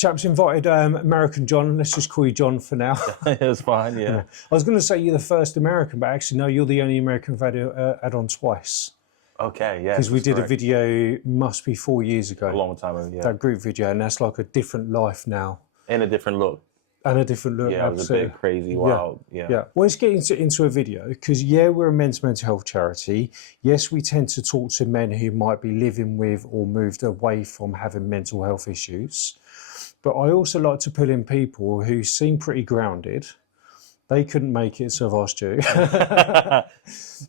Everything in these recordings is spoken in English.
Chaps invited American John. Let's just call you John for now. It's fine, yeah. I was going to say you're the first American, but actually, no, you're the only American I've had on twice. Okay, yeah. Because we did correct. a video, must be 4 years ago. A long time ago, yeah. That group video, and that's like a different life now. And a different look. And a different look, yeah, absolutely. It was a bit crazy, wild, yeah. Well, let's get into a video, because, yeah, we're a men's mental health charity. Yes, we tend to talk to men who might be living with or moved away from having mental health issues. But I also like to pull in people who seem pretty grounded. They couldn't make it, so I've asked you.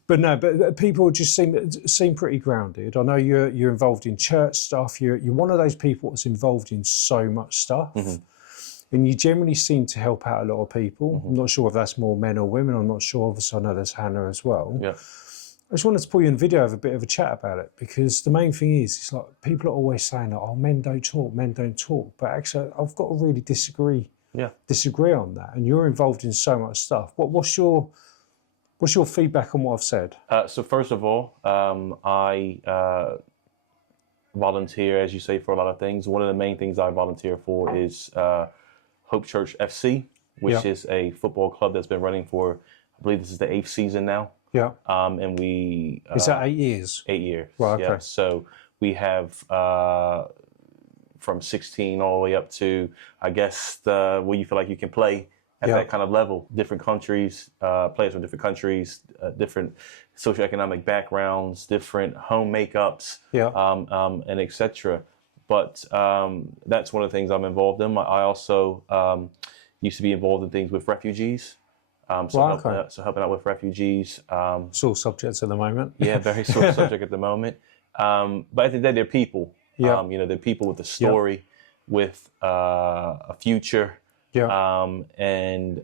But people just seem pretty grounded. I know you're involved in church stuff. You're one of those people that's involved in so much stuff. Mm-hmm. And you generally seem to help out a lot of people. Mm-hmm. I'm not sure if that's more men or women. I'm not sure. Obviously, I know there's Hannah as well. Yeah. I just wanted to pull you in video, have a bit of a chat about it, because the main thing is, it's like people are always saying, oh, men don't talk. But actually, I've got to really disagree on that. And you're involved in so much stuff. What's your feedback on what I've said? So first of all, I volunteer, as you say, for a lot of things. One of the main things I volunteer for is Hope Church FC, which is a football club that's been running for, I believe this is the 8th season now. Yeah. And we... is that 8 years? 8 years. Right, okay. Yeah. So we have from 16 all the way up to, I guess, where you feel like you can play at that kind of level. Different countries, players from different countries, different socioeconomic backgrounds, different home makeups, and etc. But that's one of the things I'm involved in. I also used to be involved in things with refugees. So helping out with refugees. Sore subjects at the moment. Yeah, very sore subject at the moment. But at the end of the day, they're people. Yeah. They're people with a story, with a future, and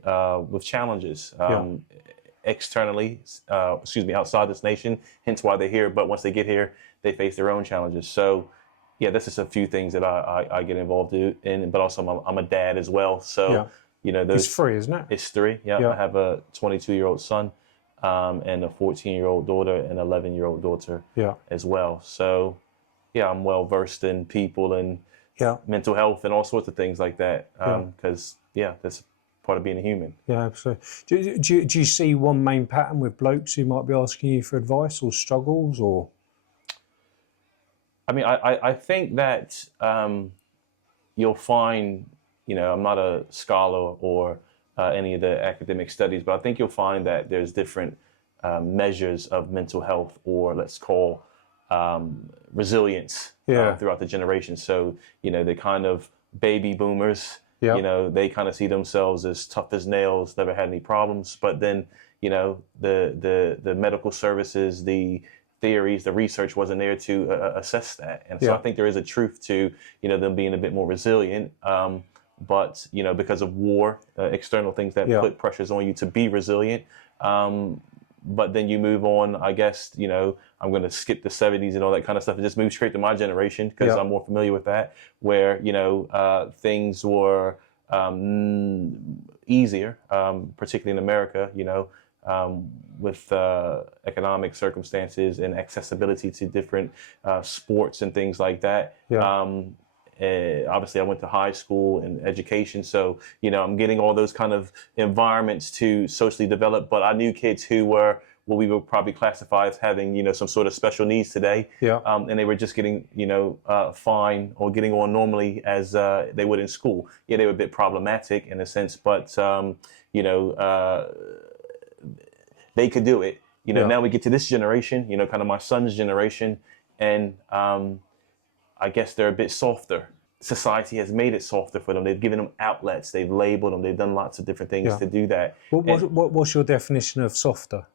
with challenges. Externally, outside this nation, hence why they're here. But once they get here, they face their own challenges. So, yeah, that's just a few things that I get involved in. But also, I'm a dad as well. So, it's 3, isn't it? It's 3. Yeah. I have a 22-year-old son, and a 14-year-old daughter, and an 11-year-old daughter as well. So, yeah, I'm well versed in people and mental health and all sorts of things like that. Because that's part of being a human. Yeah, absolutely. Do you see one main pattern with blokes who might be asking you for advice or struggles, or? I mean, I think that you'll find, I'm not a scholar or any of the academic studies, but I think you'll find that there's different measures of mental health, or let's call resilience throughout the generations. So, the kind of baby boomers, they kind of see themselves as tough as nails, never had any problems. But then, the medical services, the theories, the research wasn't there to assess that. And so I think there is a truth to, them being a bit more resilient. But, because of war, external things that put pressures on you to be resilient. But then you move on, I guess, I'm going to skip the 70s and all that kind of stuff and just move straight to my generation, because I'm more familiar with that, where, things were easier, particularly in America, with economic circumstances and accessibility to different sports and things like that. Obviously, I went to high school and education, so I'm getting all those kind of environments to socially develop. But I knew kids who were what we would probably classify as having some sort of special needs today, and they were just getting fine or getting on normally as they would in school. Yeah, they were a bit problematic in a sense, but they could do it. Now we get to this generation, kind of my son's generation, and I guess they're a bit softer. Society has made it softer for them. They've given them outlets. They've labeled them. They've done lots of different things to do that. What's your definition of softer?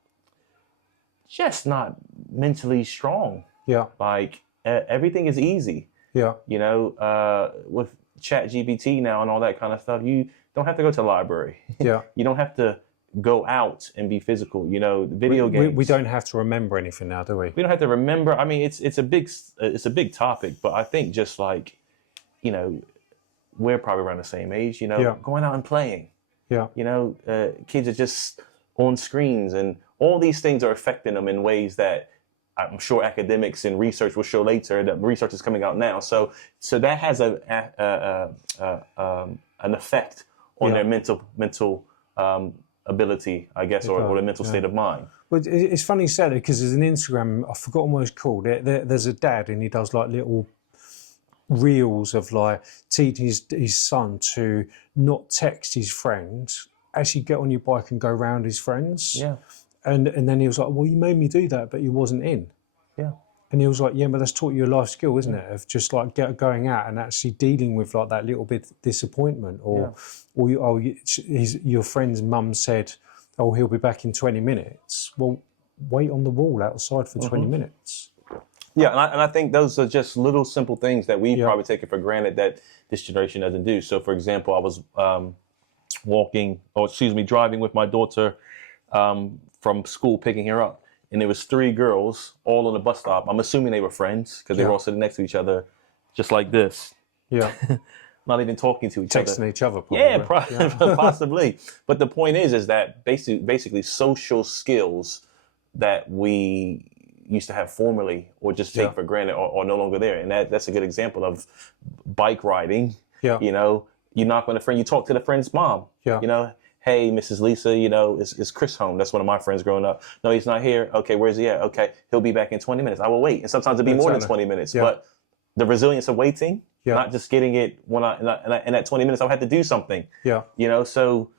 Just not mentally strong. Yeah. Like everything is easy. Yeah. With ChatGPT now and all that kind of stuff, you don't have to go to the library. Yeah. You don't have to go out and be physical. Video games. We don't have to remember anything now, do we? We don't have to remember. I mean, it's a big topic, but I think just like, we're probably around the same age. Going out and playing. Yeah. Kids are just on screens, and all these things are affecting them in ways that I'm sure academics and research will show later that research is coming out now. So that has an effect on their mental ability, I guess, or their mental state of mind. Well, it's funny you said it, because there's an Instagram, I've forgotten what it's called. There's a dad, and he does like little reels of like teaching his son to not text his friends, actually get on your bike and go around his friends. Yeah. And then he was like, well, you made me do that, but you wasn't in. Yeah. And he was like, yeah, but that's taught you a life skill, isn't it? Of just like going out and actually dealing with like that little bit disappointment, or your friend's mum said, oh, he'll be back in 20 minutes. Well, wait on the wall outside for 20 minutes. Yeah, and I think those are just little simple things that we probably take it for granted that this generation doesn't do. So, for example, I was driving with my daughter from school, picking her up, and there was 3 girls all on the bus stop. I'm assuming they were friends because they were all sitting next to each other, just like this. Yeah. Not even talking to each other. Texting each other, probably. Yeah, possibly. But the point is that basically social skills that we used to have formerly or just take for granted are no longer there. And that's a good example of bike riding. Yeah. You know, you knock on a friend, you talk to the friend's mom. Yeah. You know, hey, Mrs. Lisa, you know, is Chris home? That's one of my friends growing up. No, he's not here. Okay, where's he at? Okay, he'll be back in 20 minutes. I will wait. And sometimes it'll be more than 20 minutes. Yeah. But the resilience of waiting, not just getting it when in that 20 minutes, I'll have to do something. Yeah. You know, so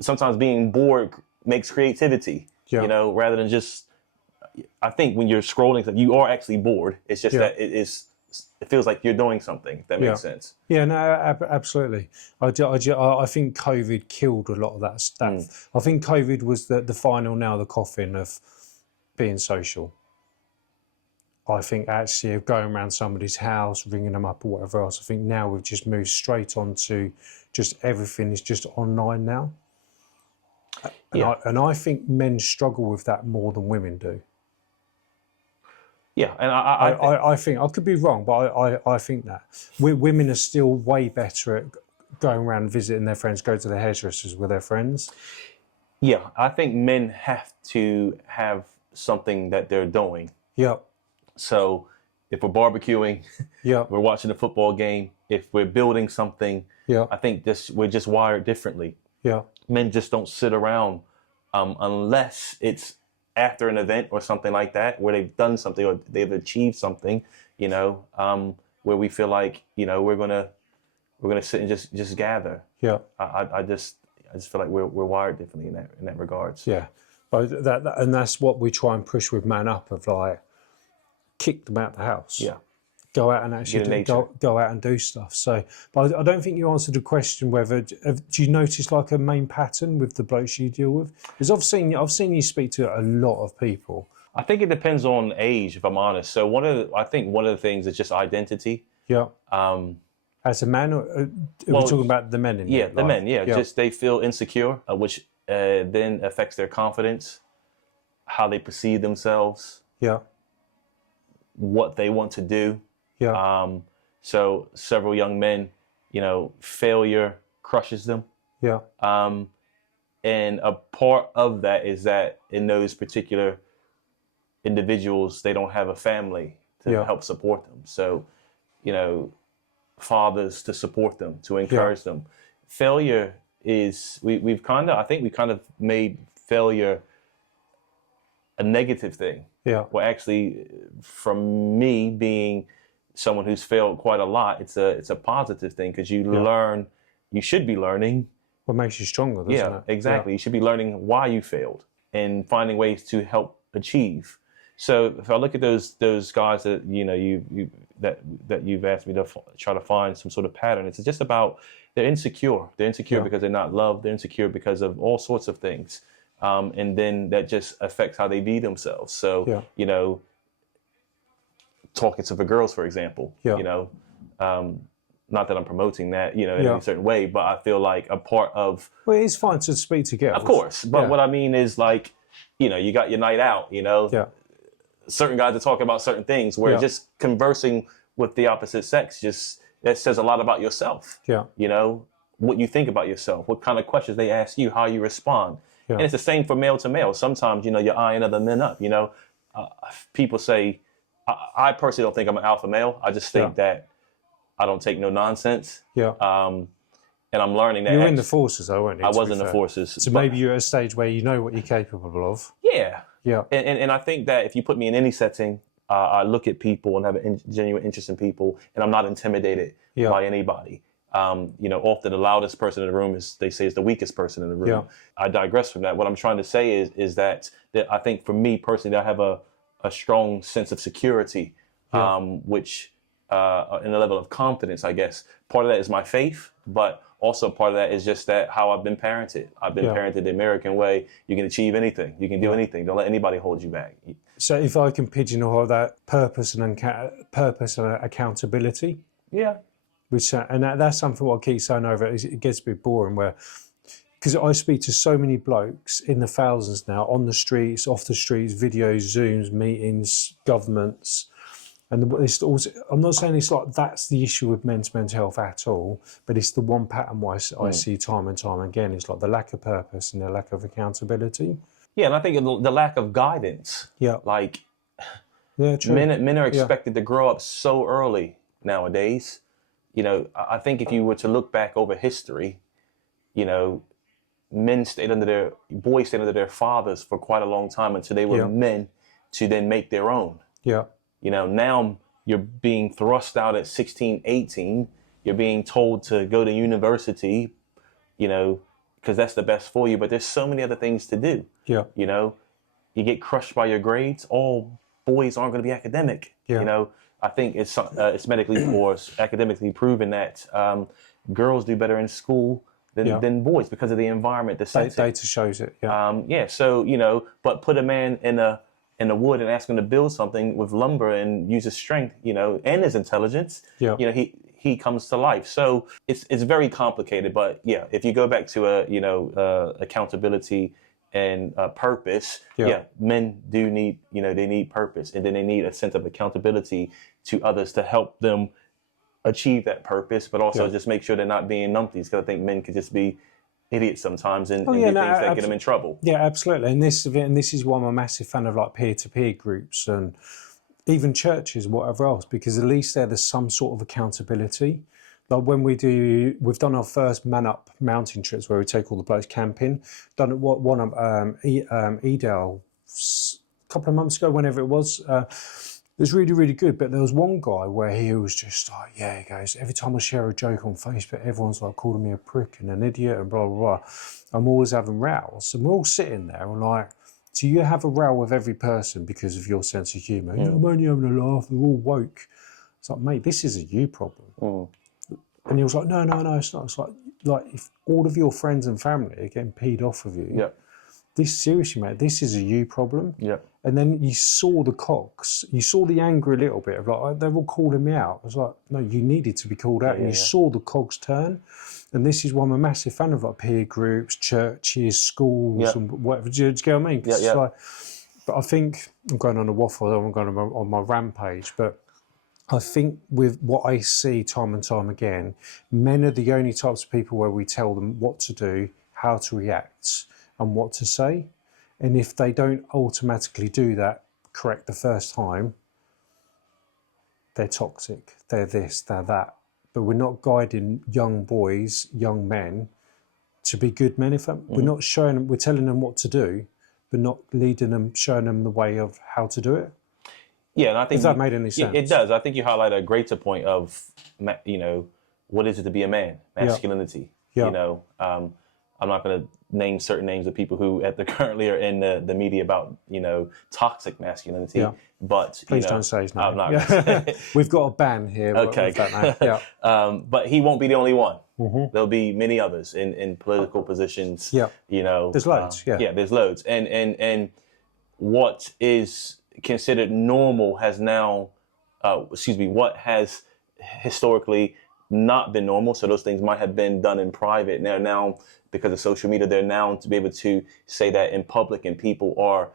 sometimes being bored makes creativity, you know, rather than just, I think when you're scrolling, you are actually bored. It's just that it feels like you're doing something, if that makes sense. Yeah, no, absolutely. I think COVID killed a lot of that stuff. I think COVID was the final nail, the coffin of being social. I think actually of going around somebody's house, ringing them up or whatever else, I think now we've just moved straight on to just everything is just online now. And I think men struggle with that more than women do. Yeah, and I think, I could be wrong, but I think that. Women are still way better at going around visiting their friends, go to the hairdressers with their friends. Yeah, I think men have to have something that they're doing. Yeah. So if we're barbecuing, we're watching a football game, if we're building something, I think we're just wired differently. Yeah. Men just don't sit around unless it's after an event or something like that, where they've done something or they've achieved something, you know, where we feel like, you know, we're gonna sit and just gather. Yeah. I just feel like we're wired differently in that regards. Yeah. But and that's what we try and push with Man Up, of like, kick them out the house. Yeah. Go out and actually go out and do stuff. So, but I don't think you answered the question whether do you notice like a main pattern with the blokes you deal with? Because I've seen you speak to a lot of people. I think it depends on age, if I'm honest. So I think one of the things is just identity. Yeah. As a man, or we're talking about the men in the life? Men. Yeah. Just they feel insecure, which then affects their confidence, how they perceive themselves. Yeah. What they want to do. Yeah. So several young men, you know, failure crushes them. Yeah. And a part of that is that in those particular individuals, they don't have a family to help support them. So, you know, fathers to support them, to encourage them. Failure is, we've kind of made failure a negative thing. Yeah. Well, actually, from me being someone who's failed quite a lot, it's a positive thing, because you learn. You should be learning. What makes you stronger, doesn't it? Exactly. You should be learning why you failed and finding ways to help achieve. So if I look at those guys that you've asked me to try to find some sort of pattern, it's just about they're insecure. They're insecure because they're not loved. They're insecure because of all sorts of things. And then that just affects how they view themselves. So, you know, talking to the girls, for example, you know, not that I'm promoting that, you know, in a certain way, but I feel like a part of... Well, it's fine to speak to girls. Of course. But what I mean is, like, you know, you got your night out, you know. Yeah. Certain guys are talking about certain things where just conversing with the opposite sex, that says a lot about yourself. Yeah. You know, what you think about yourself, what kind of questions they ask you, how you respond. Yeah. And it's the same for male to male. Sometimes, you know, you're eyeing other men up, you know. people say, I personally don't think I'm an alpha male. I just think that I don't take no nonsense. Yeah. And I'm learning that. You were in the forces, though, weren't you? I was in the forces. So maybe you're at a stage where you know what you're capable of. Yeah. Yeah. And I think that if you put me in any setting, I look at people and have a genuine interest in people, and I'm not intimidated by anybody. Often the loudest person in the room is the weakest person in the room. Yeah. I digress from that. What I'm trying to say is that I think for me personally, I have a strong sense of security, which in a level of confidence, I guess. Part of that is my faith, but also part of that is just that how I've been parented. I've been parented the American way. You can achieve anything. You can do anything. Don't let anybody hold you back. So if I can pigeonhole that, purpose and accountability. Yeah. That's something what I keep saying over. It gets a bit boring because I speak to so many blokes in the thousands now, on the streets, off the streets, videos, Zooms, meetings, governments. And it's also, I'm not saying it's like that's the issue with men's mental health at all, but it's the one pattern I see time and time again. It's like the lack of purpose and the lack of accountability. Yeah, and I think the lack of guidance. Yeah. Like, true. Men are expected to grow up so early nowadays. I think if you were to look back over history, boys stayed under their fathers for quite a long time until they were men to then make their own. Yeah. Now you're being thrust out at 16, 18. You're being told to go to university, because that's the best for you. But there's so many other things to do. Yeah. You get crushed by your grades. All boys aren't going to be academic. Yeah. I think it's medically or academically proven that girls do better in school than boys because of the environment, the setting. Data shows it. Yeah. So but put a man in the wood and ask him to build something with lumber and use his strength, and his intelligence. Yeah. He comes to life. So it's very complicated. But yeah, if you go back to accountability and purpose, men do need they need purpose, and then they need a sense of accountability to others to help them achieve that purpose, but also just make sure they're not being numpties, because I think men can just be idiots sometimes and do things that get them in trouble. Yeah, absolutely. And this is why I'm a massive fan of like peer-to-peer groups and even churches, whatever else, because at least there's some sort of accountability. Like when we've done our first MANUP mountain trips where we take all the blokes camping. Done it one Edale a couple of months ago, whenever it was. It was really, really good. But there was one guy where he was just like, he goes, every time I share a joke on Facebook, everyone's like calling me a prick and an idiot and blah, blah, blah. I'm always having rows. And we're all sitting there and like, do you have a row with every person because of your sense of humour? Yeah, I'm only having a laugh, they're all woke. It's like, mate, this is a you problem. And he was like, no, it's not. It's like if all of your friends and family are getting peed off of you, this seriously, mate, this is a you problem. Yeah. And then you saw the cocks, you saw the anger a little bit of like, they're all calling me out. I was like, no, you needed to be called out. And you saw the cogs turn. And this is why I'm a massive fan of like peer groups, churches, schools, and whatever. Do you get what I mean? Like, but I think I'm going on a waffle, I'm going on my rampage, but I think with what I see time and time again, men are the only types of people where we tell them what to do, how to react, and what to say. And if they don't automatically do that correct the first time, they're toxic, they're this, they're that. But we're not guiding young boys, young men to be good men. We're not showing them, we're telling them what to do, but not leading them, showing them the way of how to do it. Yeah, and I think if that made any sense. It does. I think you highlight a greater point of, what is it to be a man? Masculinity. Yeah. I'm not going to name certain names of people who currently are in the media about, toxic masculinity. Yeah. But please don't say his name. I'm not going to say. We've got a ban here. Okay. With that name. Yeah. But he won't be the only one. There'll be many others in political positions. Yeah. There's loads. Yeah, there's loads. And what is considered normal has now, what has historically not been normal. So those things might have been done in private. Now because of social media, they're now to be able to say that in public, and people are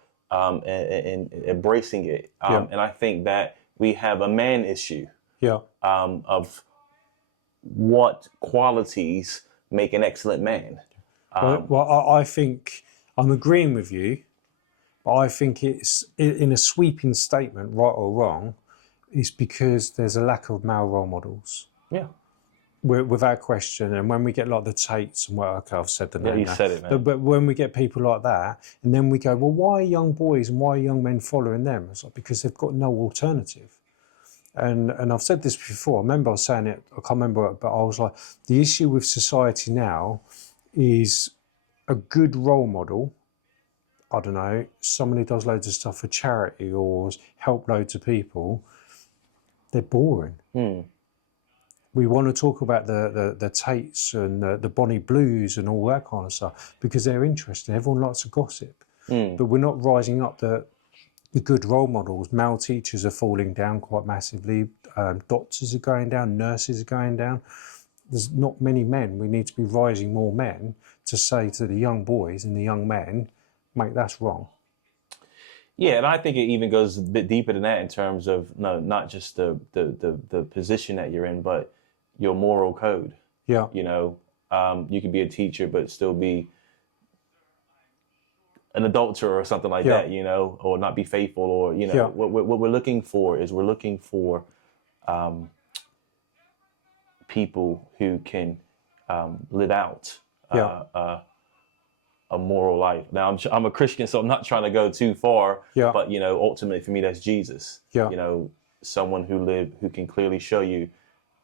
embracing it. And I think that we have a man issue of what qualities make an excellent man. Well, I think I'm agreeing with you. But I think it's, in a sweeping statement, right or wrong, it's because there's a lack of male role models. Yeah. Without question. And when we get like the Tates and okay, I've said the name. Yeah, you said it, man. But when we get people like that, and then we go, well, why are young boys and why are young men following them? It's like, because they've got no alternative. And I've said this before. I remember I was saying it, I can't remember, but I was like, the issue with society now is a good role model. I don't know, someone who does loads of stuff for charity or help loads of people, they're boring. We want to talk about the Tates and the Bonnie Blues and all that kind of stuff because they're interesting. Everyone likes to gossip. But we're not rising up the good role models. Male teachers are falling down quite massively. Doctors are going down. Nurses are going down. There's not many men. We need to be rising more men to say to the young boys and the young men, mate, that's wrong. Yeah, and I think it even goes a bit deeper than that in terms of not just the position that you're in, but your moral code. Yeah. You know, you can be a teacher, but still be an adulterer or something like that, you know, or not be faithful, or, you know, what we're looking for is people who can live out a moral life. Now, I'm a Christian, so I'm not trying to go too far, but, you know, ultimately for me, that's Jesus. You know, someone who can clearly show you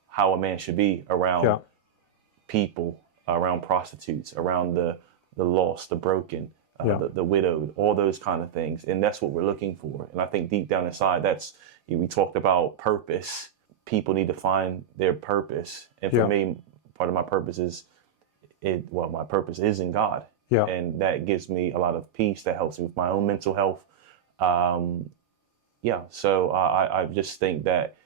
how a man should be around people, around prostitutes, around the lost, the broken, the widowed, all those kind of things. And that's what we're looking for. And I think deep down inside, we talked about purpose. People need to find their purpose. And for me, part of my purpose my purpose is in God. And that gives me a lot of peace. That helps me with my own mental health. So I just think that,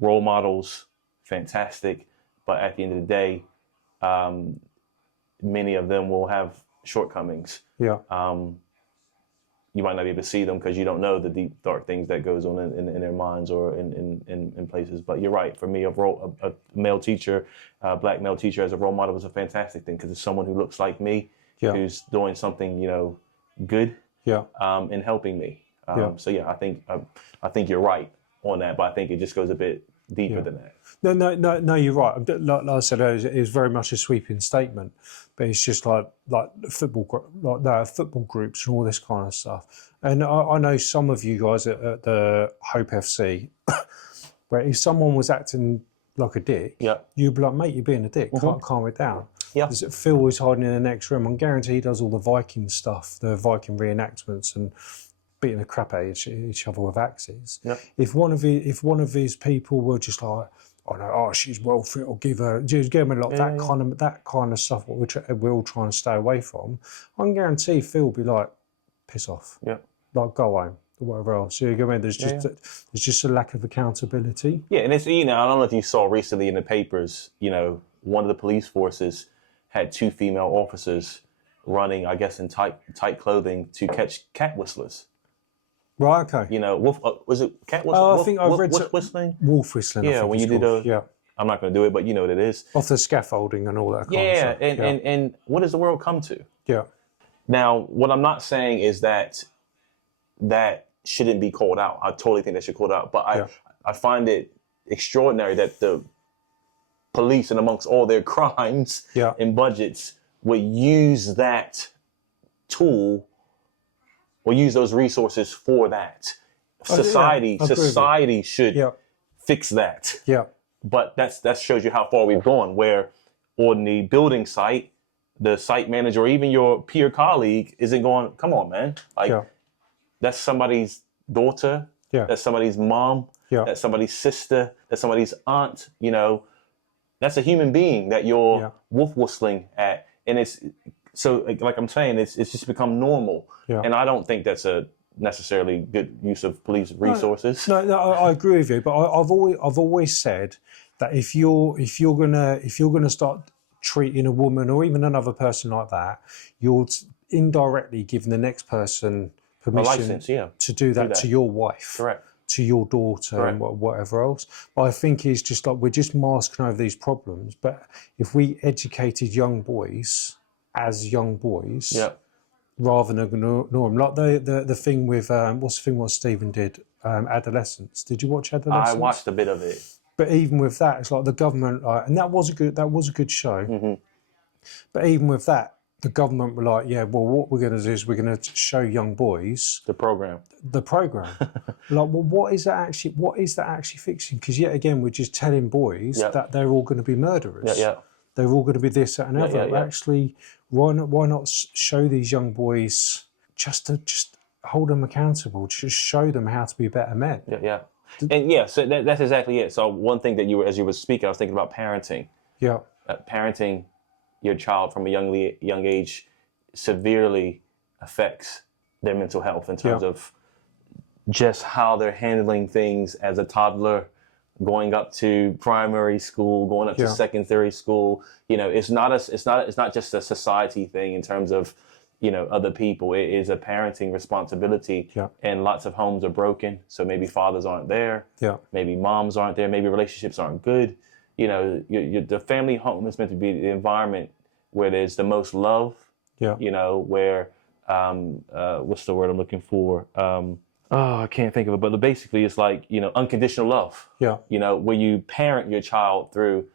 role models, fantastic. But at the end of the day, many of them will have shortcomings. You might not be able to see them because you don't know the deep, dark things that goes on in their minds or in places. But you're right. For me, a male teacher, black male teacher as a role model was a fantastic thing because it's someone who looks like me, who's doing something, you know, good, and helping me. So I think you're right on that, but I think it just goes a bit deeper than that. No, you're right. Like I said, it was very much a sweeping statement, but it's just like football groups and all this kind of stuff. And I know some of you guys at the Hope FC, where if someone was acting like a dick, you'd be like, mate, you're being a dick. Calm it down. Phil was hiding in the next room. I guarantee he does all the Viking stuff, the Viking reenactments, and beating the crap out of each other with axes. If one of his people were just like, she's well fit, or give her that kind of stuff, what we're all trying to stay away from, I can guarantee Phil will be like, piss off. Like, go home, or whatever else. You know what I mean? There's just a lack of accountability. And it's, you know, I don't know if you saw recently in the papers, you know, one of the police forces had 2 female officers running, I guess, in tight clothing to catch cat whistlers. Right, okay. You know, was it cat whistling? I think I read whistling. Wolf whistling. Yeah, when you did I'm not going to do it, but you know what it is. Off the scaffolding and all that kind of stuff. And what does the world come to? Now, what I'm not saying is that shouldn't be called out. I totally think that should be called out. But I find it extraordinary that the police, and amongst all their crimes and budgets, would use that tool or use those resources for that. Society should fix that. But that shows you how far we've gone, where on the building site, the site manager or even your peer colleague isn't going, come on, man. That's somebody's daughter. That's somebody's mom. That's somebody's sister. That's somebody's aunt. You know, that's a human being that you're wolf whistling at. And it's so, like I'm saying, it's just become normal. And I don't think that's a necessarily good use of police resources. No, I agree with you. But I've always said that if you're gonna start treating a woman or even another person like that, you're indirectly giving the next person permission to do that to your wife, to your daughter, and whatever else. But I think it's just like we're just masking over these problems. But if we educated young boys as young boys, rather than ignore them. Like the thing with what's the thing what Stephen did? Adolescence. Did you watch Adolescence? I watched a bit of it. But even with that, it's like the government, and that was a good show. Mm-hmm. But even with that, the government were like, yeah, well, what we're going to do is we're going to show young boys the program. Like, well, what is that actually fixing? Because yet again, we're just telling boys that they're all going to be murderers. They're all going to be this, that, and other. Actually, why not show these young boys just hold them accountable, just show them how to be better men. And so that's exactly it. So one thing that as you were speaking, I was thinking about parenting. Parenting your child from a young age severely affects their mental health in terms of just how they're handling things as a toddler, going up to primary school, going up to secondary school. It's not just a society thing in terms of other people. It is a parenting responsibility, and lots of homes are broken. So maybe fathers aren't there, maybe moms aren't there, maybe relationships aren't good. The family home is meant to be the environment where there's the most love. Where what's the word I'm looking for? I can't think of it, but basically it's like unconditional love. Where you parent your child through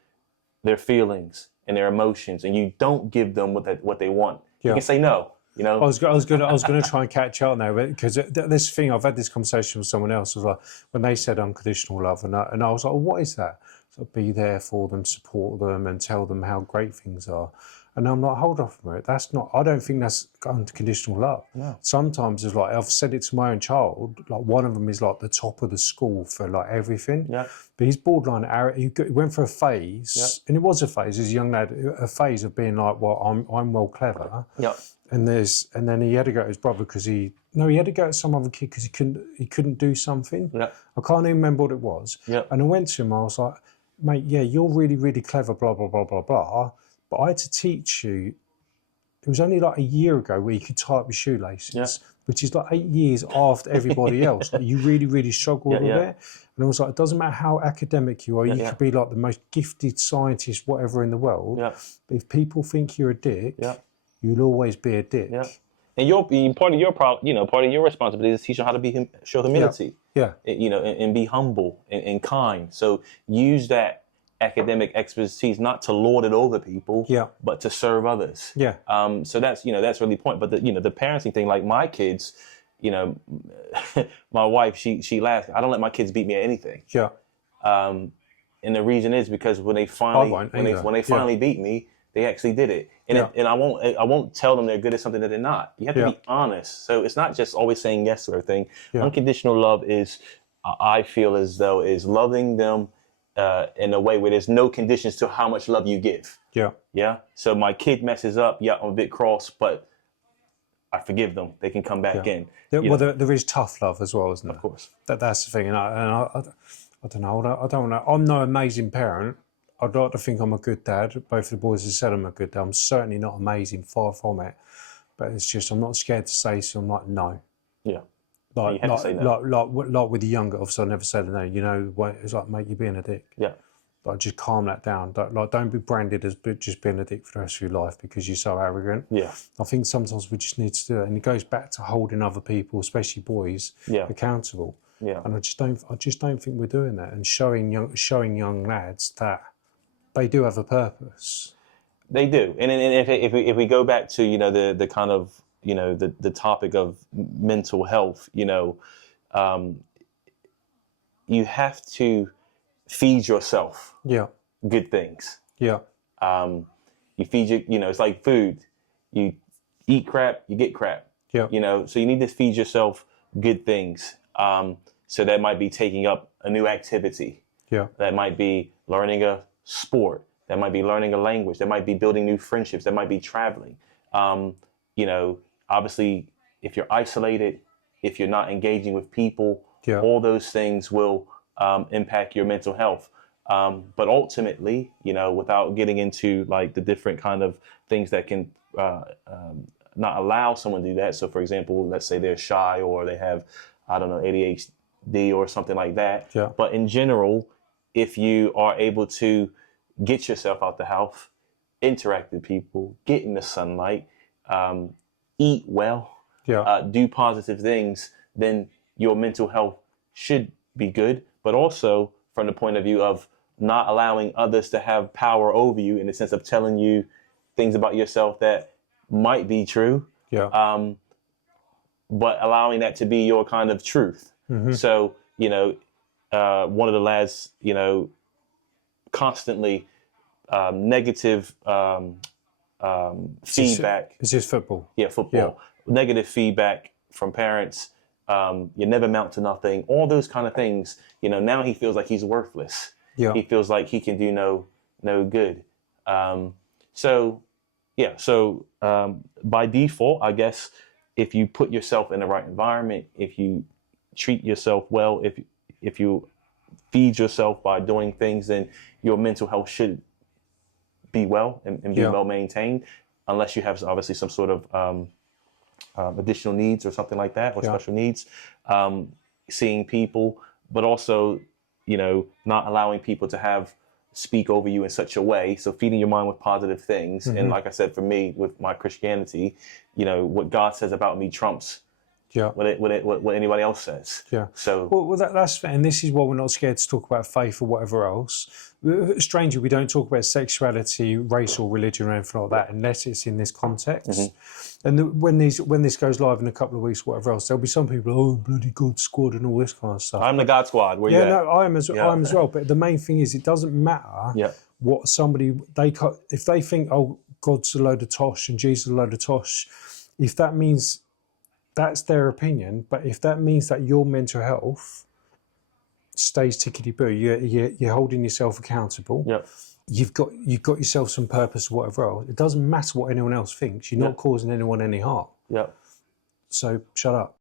their feelings and their emotions, and you don't give them what they want. You can say no. I was going to try and catch up now, because this thing, I've had this conversation with someone else, was like when they said unconditional love, and I was like, well, what is that? So be there for them, support them, and tell them how great things are. And I'm like, hold off a minute. I don't think that's unconditional love. No. Sometimes it's like, I've said it to my own child, like one of them is like the top of the school for like everything. But he's borderline arrogant. He went for a phase, and it was a phase, as a young lad, a phase of being like, well, I'm well clever. And then he had to go to his brother because he had to go to some other kid because he couldn't do something. I can't even remember what it was. And I went to him, I was like, mate, yeah, you're really, really clever, blah, blah, blah, blah, blah. But I had to teach you, it was only like a year ago where you could tie up your shoelaces, which is like 8 years after everybody else. Like, you really, really struggled with it. And I was like, it doesn't matter how academic you are, you could be like the most gifted scientist, whatever in the world. But if people think you're a dick, you'll always be a dick. And part of your responsibility is to teach them how to show humility. And be humble and kind. So use that academic expertise not to lord it over people, but to serve others. So that's really the point. But the parenting thing, like my kids, my wife, she laughs. I don't let my kids beat me at anything. And the reason is because when they finally beat me, they actually did it. And I won't tell them they're good at something that they're not. You have to be honest. So it's not just always saying yes to everything. Unconditional love is, I feel as though, is loving them in a way where there's no conditions to how much love you give. So my kid messes up, I'm a bit cross, but I forgive them. They can come back in. There is tough love as well, isn't there? Of course. That's the thing. And I don't know. I'm no amazing parent. I'd like to think I'm a good dad. Both the boys have said I'm a good dad. I'm certainly not amazing, far from it. But it's just, I'm not scared to say so. I'm like, no. Like with the younger, obviously I never said no. It's like, mate, you're being a dick. Like, just calm that down. Don't be branded as just being a dick for the rest of your life because you're so arrogant. I think sometimes we just need to do it, and it goes back to holding other people, especially boys, accountable. And I just don't think we're doing that, and showing young lads that they do have a purpose. They do, and if we go back to the kind of the topic of mental health, you have to feed yourself good things. You feed it's like food. You eat crap, you get crap. So you need to feed yourself good things. So that might be taking up a new activity. That might be learning a sport. That might be learning a language. That might be building new friendships. That might be traveling. Obviously, if you're isolated, if you're not engaging with people, all those things will impact your mental health. But ultimately, without getting into like the different kind of things that can not allow someone to do that. So, for example, let's say they're shy or they have, ADHD or something like that. But in general, if you are able to get yourself out the house, interact with people, get in the sunlight, eat well, do positive things, then your mental health should be good. But also from the point of view of not allowing others to have power over you, in the sense of telling you things about yourself that might be true, but allowing that to be your kind of truth. So, you know, one of the lads, you know, constantly negative feedback. It's just football. Yeah, football. Yeah. Negative feedback from parents. You never amount to nothing. All those kind of things. You know, now he feels like he's worthless. Yeah. He feels like he can do no good. So by default, I guess, if you put yourself in the right environment, if you treat yourself well, if you feed yourself by doing things, then your mental health should be well and be well maintained, unless you have obviously some sort of additional needs or something like that, or special needs. Seeing people, but also, you know, not allowing people to speak over you in such a way. So feeding your mind with positive things. And like I said, for me, with my Christianity, you know, what God says about me trumps what anybody else says. Yeah. So well, that's fair. And this is why we're not scared to talk about faith or whatever else. Strangely, we don't talk about sexuality, race, or religion, or anything like that, unless it's in this context. And when this goes live in a couple of weeks, whatever else, there'll be some people, oh, bloody God Squad and all this kind of stuff. I'm the God Squad. Where you at? No, I am as well. But the main thing is, it doesn't matter what somebody if they think, oh, God's a load of tosh and Jesus is a load of tosh. If that means that's their opinion, but if that means that your mental health stays tickety-boo, you're holding yourself accountable. Yep. You've got yourself some purpose or whatever else. It doesn't matter what anyone else thinks. You're not causing anyone any harm. Yep. So shut up.